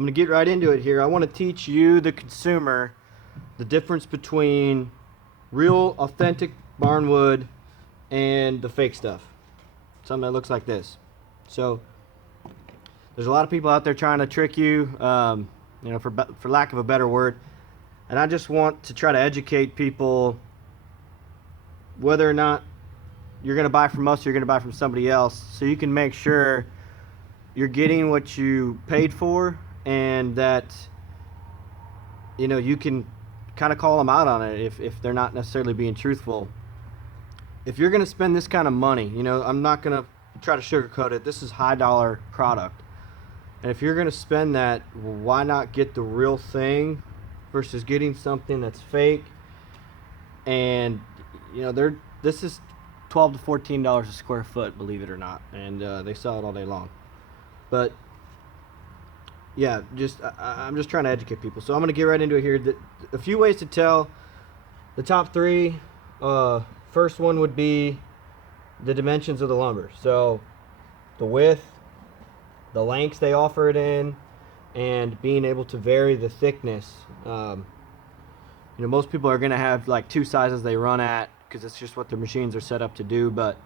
I'm gonna get right into it here. I want to teach you, the consumer, the difference between real, authentic barnwood and the fake stuff. Something that looks like this. So there's a lot of people out there trying to trick you, for lack of a better word. And I just want to try to educate people whether or not you're going to buy from us or you're going to buy from somebody else, so you can make sure you're getting what you paid for, and that you can kind of call them out on it if they're not necessarily being truthful. If you're going to spend this kind of money, I'm not going to try to sugarcoat it. This is high dollar product. And if you're going to spend that, why not get the real thing versus getting something that's fake? And this is $12 to $14 a square foot, believe it or not, and they sell it all day long. But yeah, I'm just trying to educate people. So I'm going to get right into it here. A few ways to tell. The top three. First one would be the dimensions of the lumber. So the width, the lengths they offer it in, and being able to vary the thickness. Most people are going to have like two sizes they run at, because it's just what their machines are set up to do. But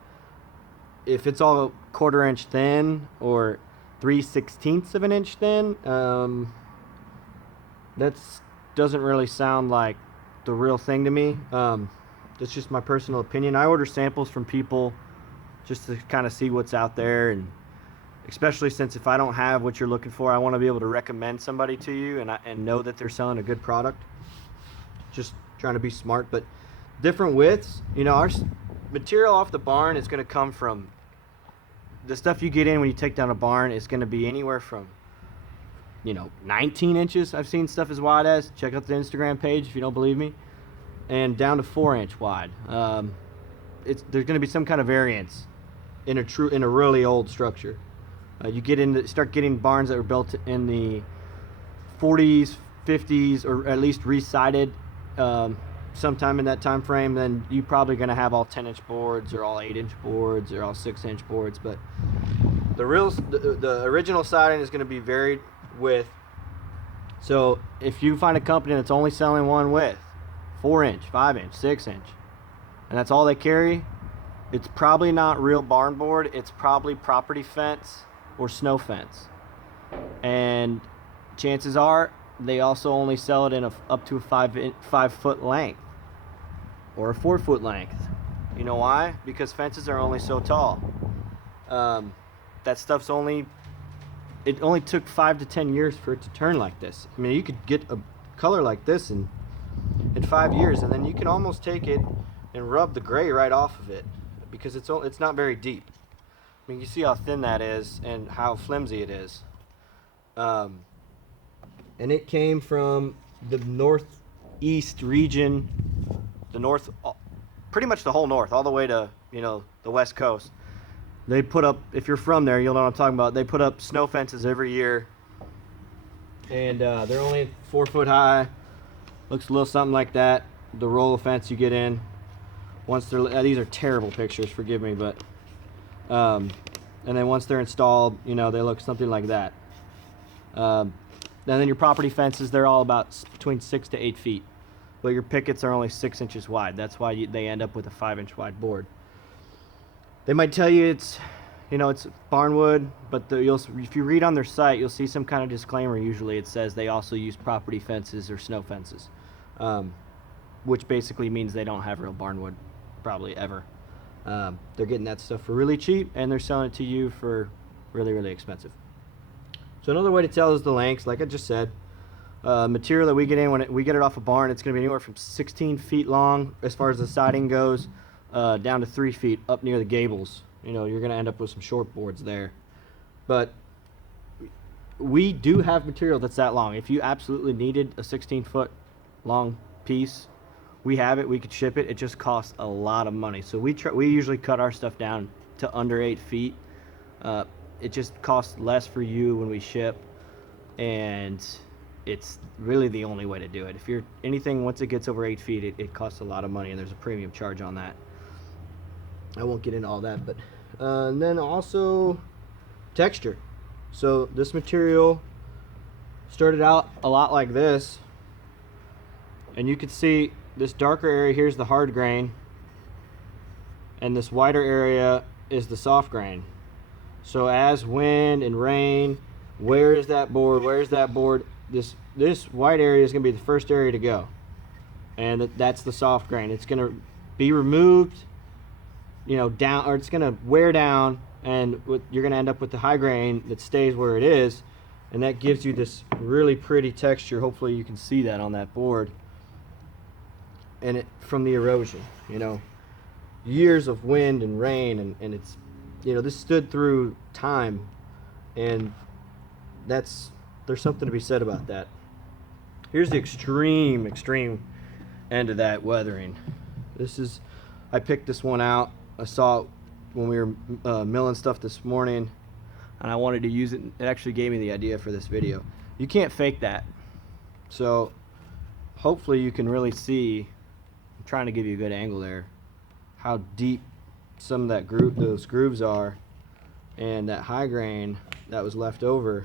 if it's all 1/4 inch thin or 3/16 of an inch thin, that doesn't really sound like the real thing to me. That's just my personal opinion. I order samples from people just to kind of see what's out there, and especially since if I don't have what you're looking for, I want to be able to recommend somebody to you and know that they're selling a good product. Just trying to be smart. But different widths, our material off the barn is going to come from the stuff you get in when you take down a barn. Is going to be anywhere from 19 inches. I've seen stuff as wide as, check out the Instagram page if you don't believe me, and down to 4-inch wide. There's going to be some kind of variance in a really old structure. You start getting barns that were built in the 40s, 50s, or at least re-sided sometime in that time frame. Then you're probably going to have all 10-inch boards, or all 8-inch boards, or all 6-inch boards. But the original siding is going to be varied width. So if you find a company that's only selling one width, 4-inch, 5-inch, 6-inch, and that's all they carry, it's probably not real barn board. It's probably property fence or snow fence. And chances are they also only sell it in up to a 5-foot length or a 4-foot length. You know why? Because fences are only so tall. That stuff's it only took 5 to 10 years for it to turn like this. I mean, you could get a color like this in 5 years, and then you can almost take it and rub the gray right off of it, because it's not very deep. I mean, you see how thin that is and how flimsy it is. And it came from the northeast region, pretty much the whole north, all the way to the west coast. They put up, if you're from there, you'll know what I'm talking about. They put up snow fences every year, and they're only 4 foot high. Looks a little something like that. The roll of fence you get in. These are terrible pictures, forgive me, but and then once they're installed, they look something like that. And then your property fences, they're all about between 6 to 8 feet, but your pickets are only 6 inches wide. That's why they end up with a 5-inch wide board. They might tell you it's barnwood, but if you read on their site, you'll see some kind of disclaimer. Usually it says they also use property fences or snow fences, which basically means they don't have real barnwood, probably ever. They're getting that stuff for really cheap, and they're selling it to you for really, really expensive. So another way to tell is the lengths, like I just said. Material that we get in, when we get it off a barn, it's going to be anywhere from 16 feet long as far as the siding goes, down to 3 feet up near the gables. You're going to end up with some short boards there. But we do have material that's that long. If you absolutely needed a 16-foot long piece, we have it. We could ship it. It just costs a lot of money. So we usually cut our stuff down to under 8 feet. It just costs less for you when we ship, and it's really the only way to do it. If you're anything, once it gets over 8 feet, it costs a lot of money, and there's a premium charge on that. I won't get into all that, but and then also texture. So this material started out a lot like this, and you can see this darker area here's the hard grain, and this wider area is the soft grain. So as wind and rain, where is that board, this white area is going to be the first area to go, and that's the soft grain. It's going to be removed, you know, down, or it's going to wear down, and you're going to end up with the high grain that stays where it is, and that gives you this really pretty texture. Hopefully you can see that on that board, and it from the erosion, you know, years of wind and rain, and it's, you know, this stood through time, and there's something to be said about that. Here's the extreme end of that weathering. I picked this one out. I saw it when we were milling stuff this morning, and I wanted to use it. It actually gave me the idea for this video. You can't fake that. So hopefully you can really see, I'm trying to give you a good angle there, how deep some of that those grooves are, and that high grain that was left over.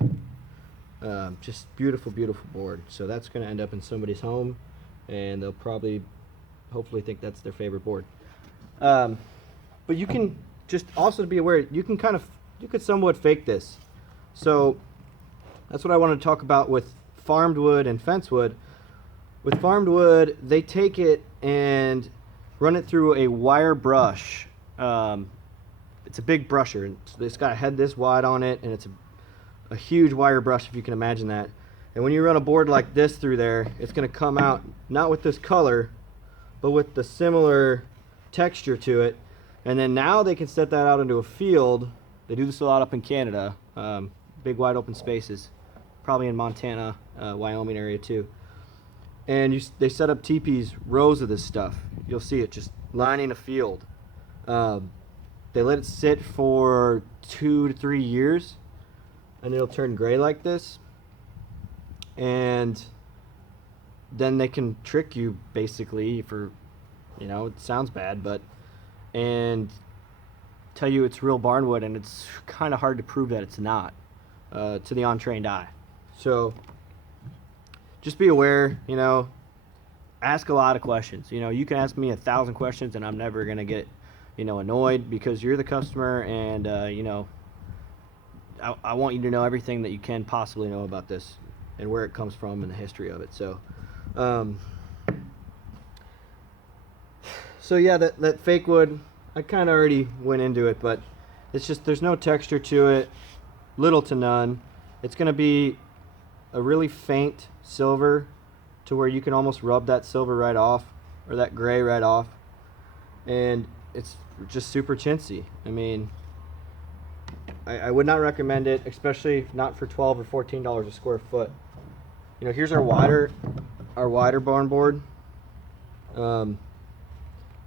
Just beautiful board. So that's going to end up in somebody's home, and they'll probably hopefully think that's their favorite board. But you can just also be aware, you could somewhat fake this. So that's what I want to talk about with farmed wood and fence wood. With farmed wood, they take it and run it through a wire brush. It's a big brusher. It's got a head this wide on it, and it's a huge wire brush, if you can imagine that. And when you run a board like this through there, it's going to come out not with this color, but with the similar texture to it. And then now they can set that out into a field. They do this a lot up in Canada, big wide open spaces, probably in Montana, Wyoming area too. And they set up teepees, rows of this stuff. You'll see it just lining a field. They let it sit for 2 to 3 years, and it'll turn gray like this. And then they can trick you, basically, for, you know, it sounds bad, and tell you it's real barnwood, and it's kind of hard to prove that it's not, to the untrained eye. So just be aware, you know, ask a lot of questions. You know, you can ask me 1,000 questions, and I'm never going to get, you know, annoyed, because you're the customer, and, you know, I want you to know everything that you can possibly know about this, and where it comes from, and the history of it. So yeah, that fake wood, I kind of already went into it, but it's just, there's no texture to it, little to none. It's going to be a really faint silver, to where you can almost rub that silver right off, or that gray right off, and it's just super chintzy. I mean, I would not recommend it, especially not for $12 or $14 a square foot. You know, here's our wider barn board.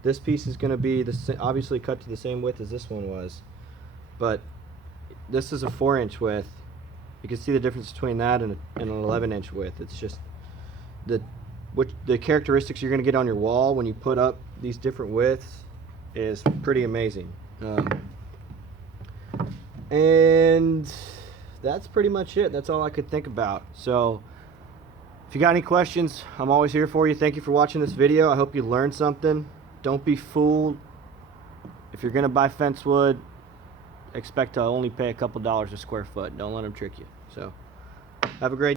This piece is going to be obviously cut to the same width as this one was, but this is a 4-inch width. You can see the difference between that and an 11-inch width. It's just the characteristics you're going to get on your wall when you put up these different widths is pretty amazing. And that's pretty much it. That's all I could think about. So if you got any questions, I'm always here for you. Thank you for watching this video. I hope you learned something. Don't be fooled. If you're going to buy fence wood, expect to only pay a couple dollars a square foot. Don't let them trick you. So have a great